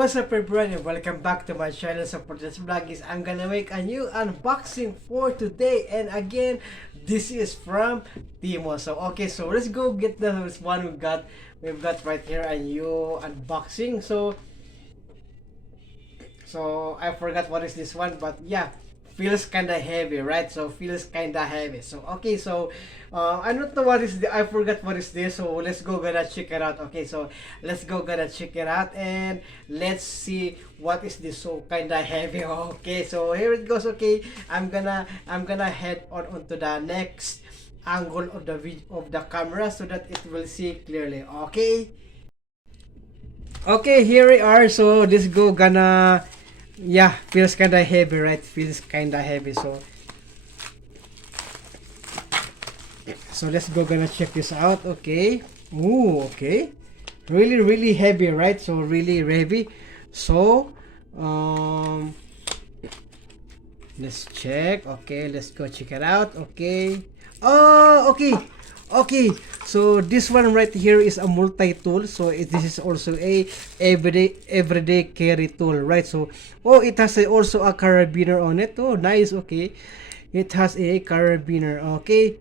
What's up everyone and welcome back to my channel. So for this vlog is I'm gonna make a new unboxing for today, and again this is from Timo. So okay, so let's go get this one we've got right here, a new unboxing. So I forgot what is this one, but yeah, feels kinda heavy, right? So feels kinda heavy. So okay, so I don't know what is I forgot what is this. So let's go gonna check it out. Okay, so let's go gonna check it out and let's see what is this so kinda heavy. Okay, so here it goes. Okay, I'm gonna head on onto the next angle of the of the camera so that it will see clearly. Okay. Okay, here we are. So this go gonna, yeah, feels kinda heavy, right? Feels kinda heavy. So let's go gonna check this out. Okay. Ooh, okay. Really heavy, right? So really heavy. So let's check. Okay, let's go check it out. Okay. Oh, okay. Okay, so this one right here is a multi-tool. So this is also a everyday carry tool, right? So oh, it has also a carabiner on it. Oh, nice. Okay, it has a carabiner. Okay,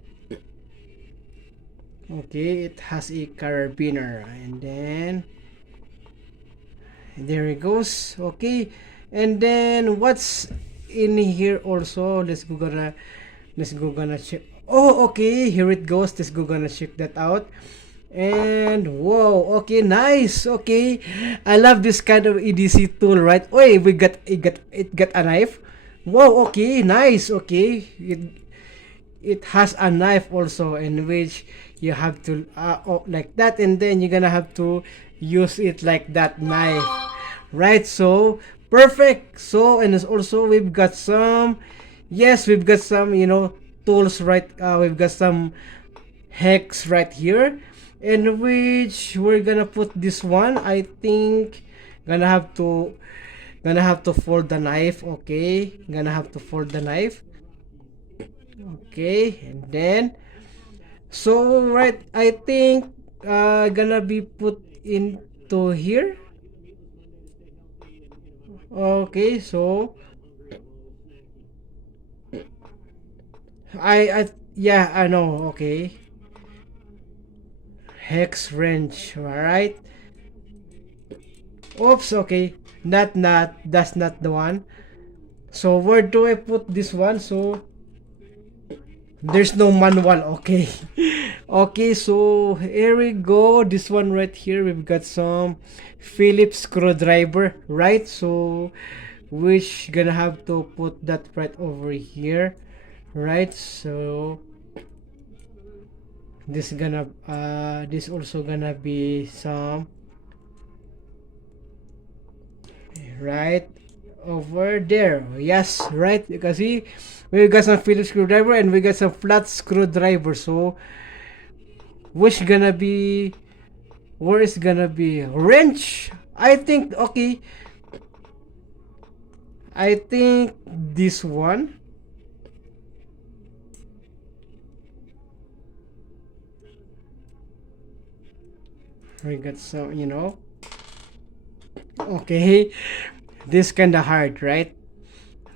it has a carabiner, and then there it goes. Okay, and then what's in here also? Let's go gonna check. Oh, okay, here it goes. Let's go gonna check that out. And whoa, okay, nice. Okay, I love this kind of EDC tool, right? Oh, it got a knife. Wow, okay, nice. Okay, it has a knife also, in which you have to like that, and then you're gonna have to use it like that knife, right? So perfect. So and also we've got some, yes, we've got some, tools, right? We've got some hex right here, in which we're gonna put this one. I think gonna have to fold the knife. Okay, gonna have to fold the knife. Okay, and then so right, I think gonna be put into here. Okay, so I yeah, I know. Okay, hex wrench. All right. Oops. Okay, not that's not the one. So where do I put this one? So there's no manual. Okay. Okay, so here we go. This one right here, we've got some Phillips screwdriver, right? So which gonna have to put that right over here, right? So this also gonna be some right over there. Yes, right. You can see we got some Phillips screwdriver and we got some flat screwdriver. So which gonna be, where is gonna be wrench? I think, okay, I think this one. We got some, okay, this kinda hard, right?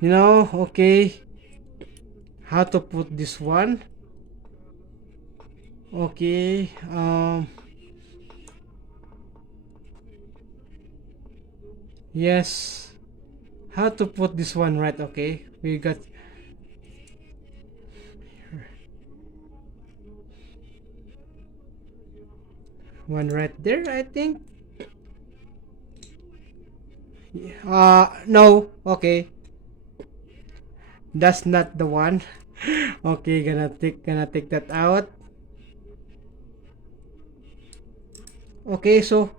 Okay, how to put this one? Okay, yes, how to put this one right? Okay, we got one right there, I think. No. Okay, that's not the one. Okay, gonna take that out. Okay, so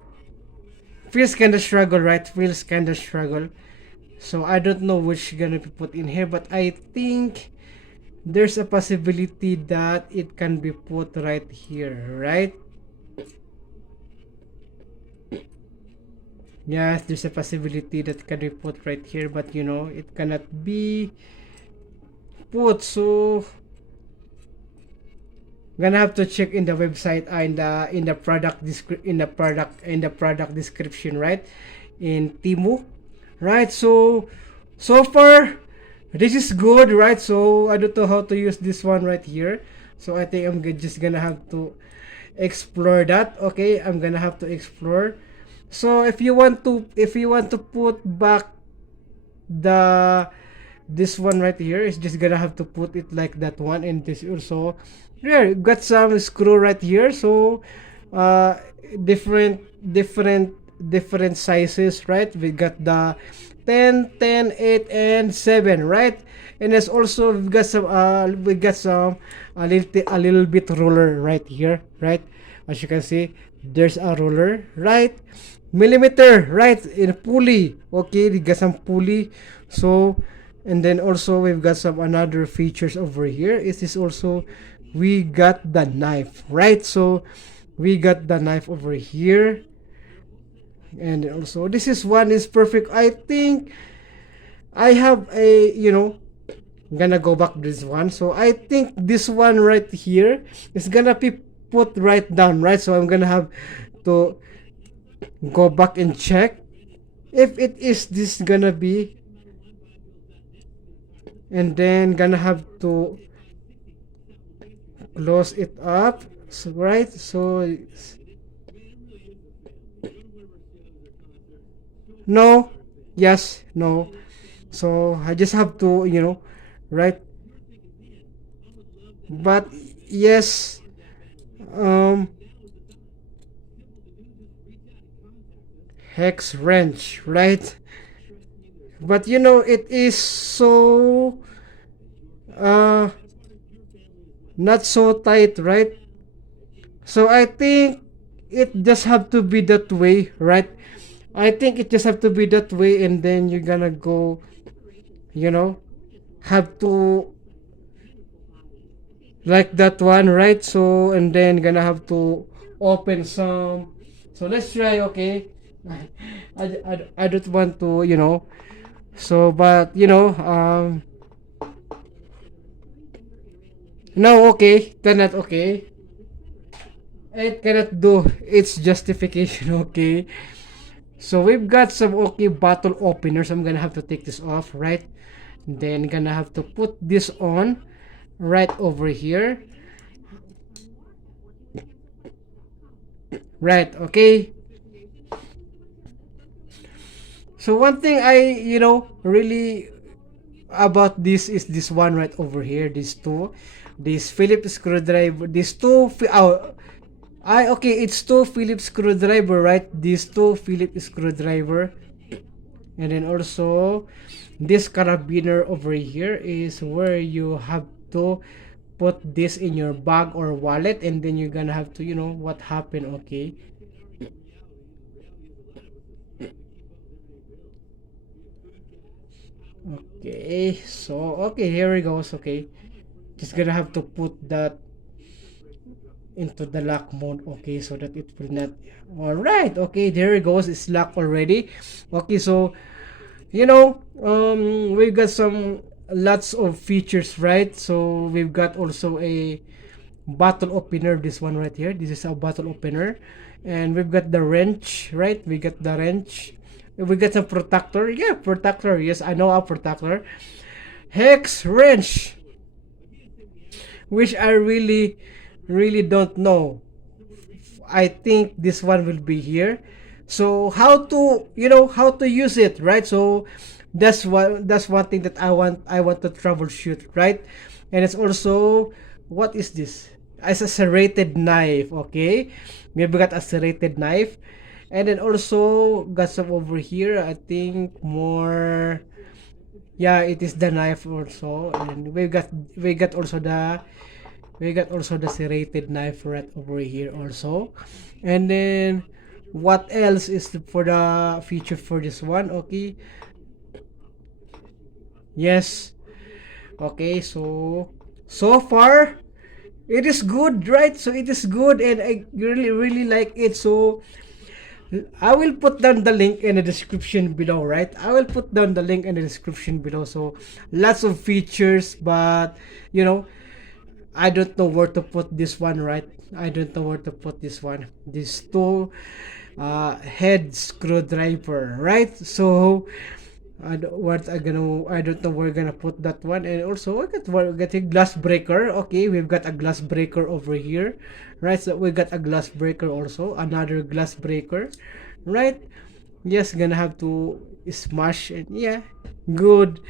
feels kinda struggle, right? Feels kinda struggle. So I don't know which gonna be put in here, but I think there's a possibility that it can be put right here, right? Yes, there's a possibility that can be put right here, but it cannot be put. So gonna have to check in the website, in the product description, right? in Timu, right? So so far this is good, right? So I don't know how to use this one right here, so I think just gonna have to explore that. Okay, I'm gonna have to explore. So if you want to put back the this one right here, is just gonna have to put it like that one, and this also here got some screw right here. So uh different different different sizes, right? We got the 10, 10, 8, and 7, right? And there's also we got some a little bit ruler right here, right? As you can see, there's a ruler, right? Millimeter, right? In pulley. Okay, we got some pulley. So and then also we've got some another features over here. It is also we got the knife, right? So we got the knife over here, and also this is one is perfect. I think I have a, I'm gonna go back to this one. So I think this one right here is gonna be put right down, right? So I'm gonna have to go back and check if it is this gonna be, and then gonna have to close it up. So, right? So no, yes, no. So I just have to, right? But yes, um, hex wrench, right? But it is so uh not so tight, right? So I think it just have to be that way, right? I think it just have to be that way, and then you're gonna go, you know, have to like that one, right? So and then gonna have to open some. So let's try, okay? I don't want to, So, but no, okay, cannot, okay. It cannot do its justification, okay. So we've got some okay bottle openers. I'm gonna have to take this off, right? Then gonna have to put this on right over here. Right, okay. So one thing I, really about this is this one right over here. These two, this Phillips screwdriver. These two. Okay. It's two Phillips screwdriver, right? These two Phillips screwdriver, and then also this carabiner over here is where you have to put this in your bag or wallet, and then you're gonna have to, what happened, okay. Okay, so okay, here it goes. Okay, just gonna have to put that into the lock mode, okay, so that it will not. All right, okay, there it goes. It's locked already. Okay, so we've got some lots of features, right? So we've got also a bottle opener. This one right here. This is a bottle opener, and we've got the wrench, right? We got the wrench. We got a protector. Yeah, protector. Yes, I know a protector. Hex wrench, which I really, really don't know. I think this one will be here. So how to, how to use it, right? So that's one thing that I want to troubleshoot, right? And it's also, what is this? It's a serrated knife, okay? Maybe got a serrated knife. And then also got some over here. I think more. Yeah, it is the knife also, and we got also the serrated knife right over here also. And then what else is for the feature for this one? Okay. Yes. Okay, so far it is good, right? So it is good, and I really really like it. So I will put down the link in the description below, right? I will put down the link in the description below. So lots of features, but I don't know where to put this one, right? I don't know where to put this one. These two head screwdriver, right? So I don't know where we're gonna put that one. And also we're getting glass breaker. Okay, we've got a glass breaker over here, right? So we got a glass breaker also, another glass breaker, right? Yes, gonna have to smash it. Yeah, good.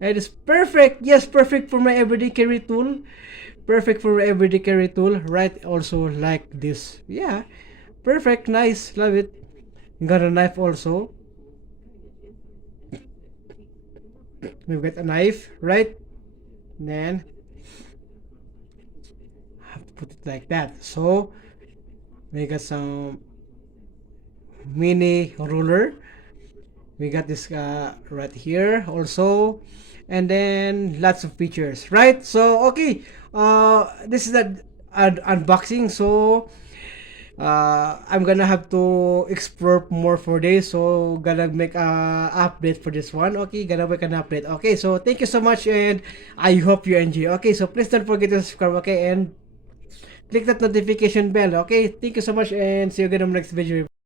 That is perfect. Yes, perfect for my everyday carry tool. Perfect for my everyday carry tool, right? Also like this. Yeah, perfect. Nice. Love it. Got a knife also. We've got a knife, right? Then have to put it like that. So we got some mini ruler. We got this right here also, and then lots of features, right? So okay, this is the unboxing. So I'm gonna have to explore more for this, so gonna make a update for this one. Okay, gonna make an update. Okay, so thank you so much, and I hope you enjoy. Okay, so please don't forget to subscribe. Okay, and click that notification bell. Okay, thank you so much, and see you again on the next video.